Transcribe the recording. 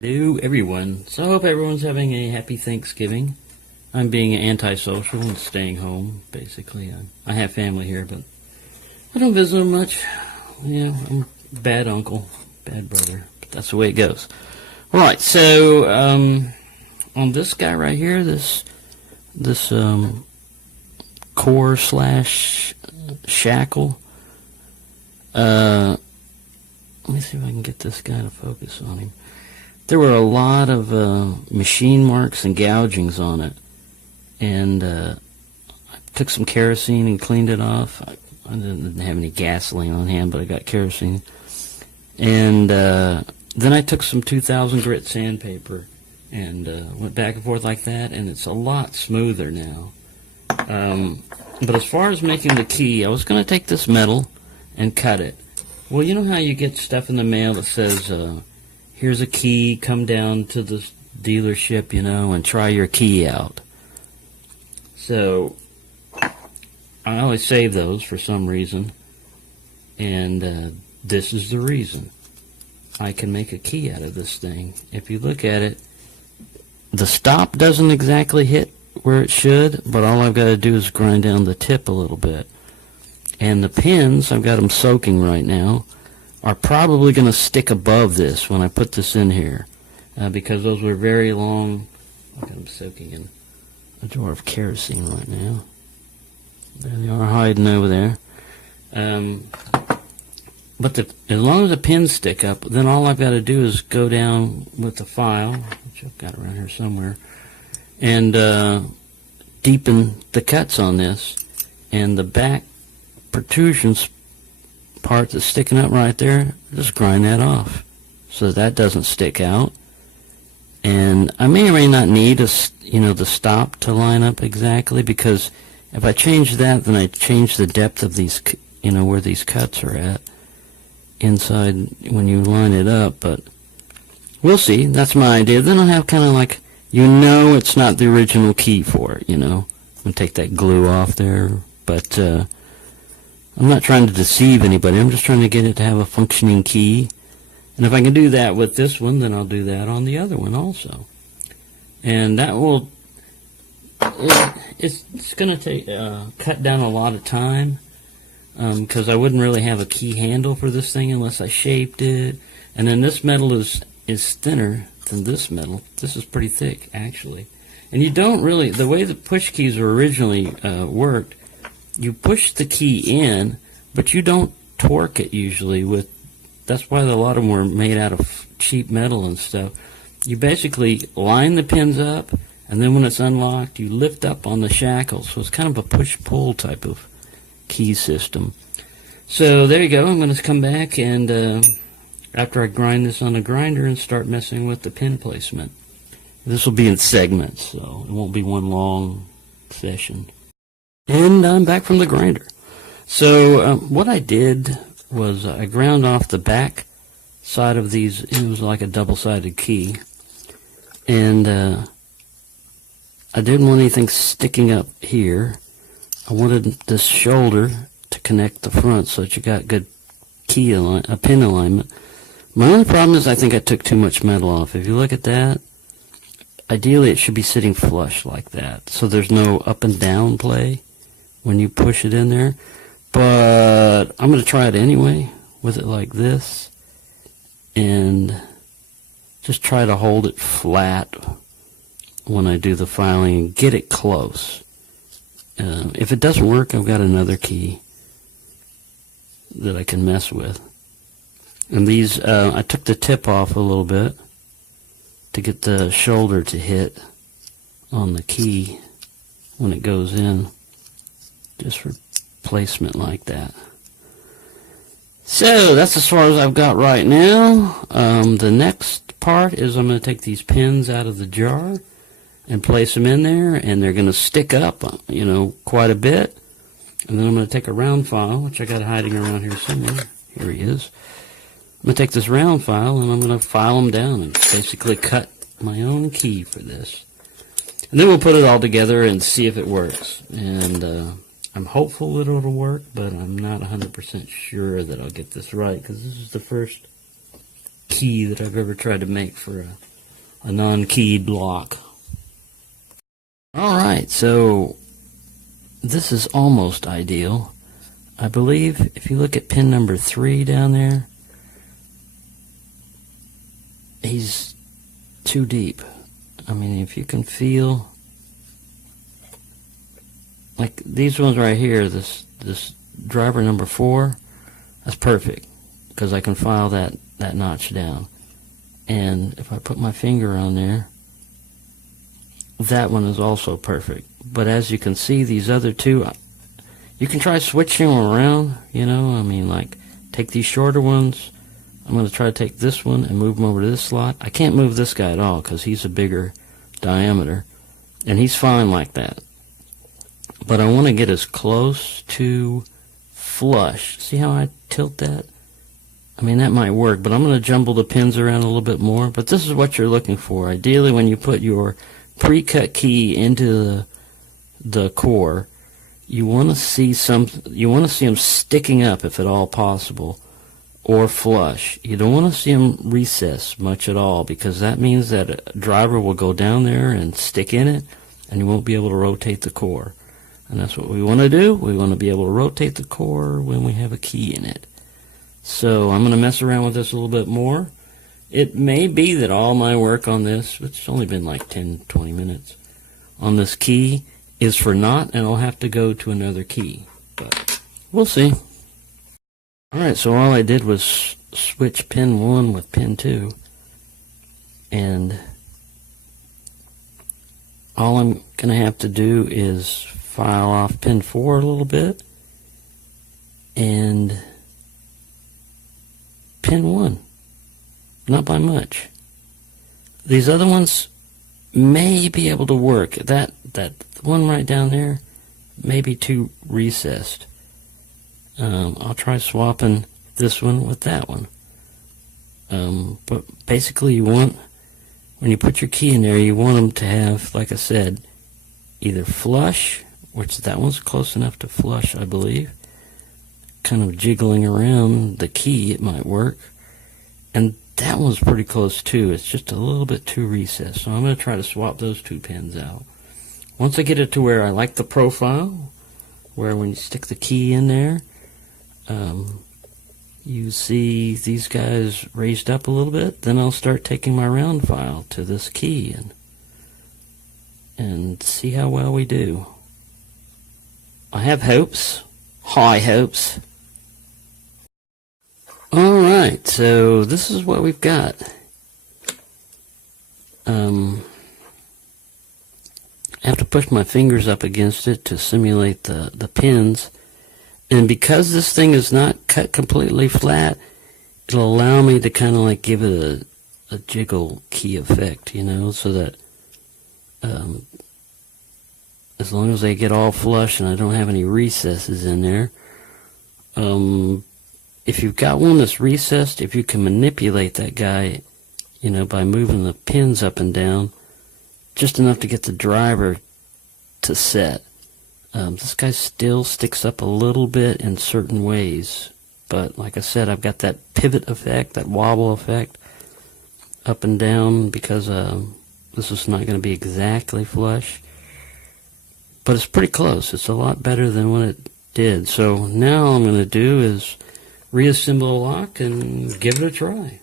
Hello, everyone. So I hope everyone's having a happy Thanksgiving. I'm being antisocial and staying home, basically. I have family here, but I don't visit them much. I'm a bad uncle, bad brother, but that's the way it goes. All right, so on this guy right here, this core slash shackle. Let me see if I can get this guy to focus on him. There were a lot of machine marks and gougings on it, and I took some kerosene and cleaned it off. I didn't have any gasoline on hand, but I got kerosene. And then I took some 2000 grit sandpaper and went back and forth like that, and it's a lot smoother now. But as far as making the key, I was going to take this metal and cut it. Well, you know how you get stuff in the mail that says, here's a key, come down to the dealership, and try your key out. So I always save those for some reason, and this is the reason. I can make a key out of this thing. If you look at it, the stop doesn't exactly hit where it should, but all I've got to do is grind down the tip a little bit. And the pins, I've got them soaking right now, are probably going to stick above this when I put this in here, because those were very long. Look at them soaking in a jar of kerosene right now. There they are, hiding over there. But as long as the pins stick up, then all I've got to do is go down with the file, which I've got around here somewhere, and deepen the cuts on this, and the back protrusions part that's sticking up right there, just grind that off so that doesn't stick out. And I may or may not need the stop to line up exactly, because if I change that, then I change the depth of these, where these cuts are at inside when you line it up. But we'll see. That's my idea. Then I'll have kind of like, it's not the original key for it. I'm going to take that glue off there, but I'm not trying to deceive anybody. I'm just trying to get it to have a functioning key. And if I can do that with this one, then I'll do that on the other one also. And that will, it's going to take cut down a lot of time, because I wouldn't really have a key handle for this thing unless I shaped it. And then this metal is thinner than this metal. This is pretty thick, actually. And you don't really, the way the push keys were originally worked, you push the key in, but you don't torque it usually with, that's why a lot of them were made out of cheap metal and stuff. You basically line the pins up, and then when it's unlocked, you lift up on the shackle. So it's kind of a push-pull type of key system. So there you go. I'm going to come back and after I grind this on a grinder and start messing with the pin placement. This will be in segments, so it won't be one long session. And I'm back from the grinder. So what I did was I ground off the back side of these. It was like a double-sided key. And I didn't want anything sticking up here. I wanted this shoulder to connect the front so that you got good pin alignment. My only problem is I think I took too much metal off. If you look at that, ideally it should be sitting flush like that, so there's no up and down play when you push it in there. But I'm going to try it anyway with it like this, and just try to hold it flat when I do the filing and get it close. If it doesn't work, I've got another key that I can mess with. And these, I took the tip off a little bit to get the shoulder to hit on the key when it goes in, just for placement like that. So that's as far as I've got right now. The next part is I'm going to take these pins out of the jar and place them in there, and they're going to stick up, quite a bit. And then I'm going to take a round file, which I got hiding around here somewhere. Here he is. I'm going to take this round file and I'm going to file them down and basically cut my own key for this. And then we'll put it all together and see if it works. And I'm hopeful that it'll work, but I'm not 100% sure that I'll get this right, because this is the first key that I've ever tried to make for a non-keyed lock. Alright, so this is almost ideal. I believe if you look at pin number 3 down there, he's too deep. I mean, if you can feel, like these ones right here, this driver number 4, that's perfect because I can file that notch down. And if I put my finger on there, that one is also perfect. But as you can see, these other two, you can try switching them around, you know, I mean, like take these shorter ones. I'm going to try to take this one and move them over to this slot. I can't move this guy at all because he's a bigger diameter, and he's fine like that. But I want to get as close to flush. See how I tilt that? I mean, that might work, but I'm going to jumble the pins around a little bit more. But this is what you're looking for. Ideally, when you put your pre-cut key into the core, you want to see them sticking up if at all possible, or flush. You don't want to see them recess much at all, because that means that a driver will go down there and stick in it, and you won't be able to rotate the core. And that's what we want to do. We want to be able to rotate the core when we have a key in it. So I'm going to mess around with this a little bit more. It may be that all my work on this, which has only been like 10-20 minutes, on this key is for naught, and I'll have to go to another key. But we'll see. Alright, so all I did was switch pin 1 with pin 2. And all I'm going to have to do is file off pin 4 a little bit. And pin 1. Not by much. These other ones may be able to work. That one right down there may be too recessed. I'll try swapping this one with that one. But basically you want, when you put your key in there, you want them to have, like I said, either flush, which that one's close enough to flush, I believe. Kind of jiggling around the key, it might work. And that one's pretty close too. It's just a little bit too recessed. So I'm going to try to swap those two pins out. Once I get it to where I like the profile, where when you stick the key in there, you see these guys raised up a little bit, then I'll start taking my round file to this key and see how well we do. I have hopes, high hopes. Alright, so this is what we've got. I have to push my fingers up against it to simulate the pins. And because this thing is not cut completely flat, it'll allow me to kind of like give it a jiggle key effect, you know, so that as long as they get all flush and I don't have any recesses in there, if you've got one that's recessed, if you can manipulate that guy, you know, by moving the pins up and down, just enough to get the driver to set. This guy still sticks up a little bit in certain ways, but like I said, I've got that pivot effect, that wobble effect, up and down, because this is not going to be exactly flush, but it's pretty close. It's a lot better than what it did. So now all I'm going to do is reassemble a lock and give it a try.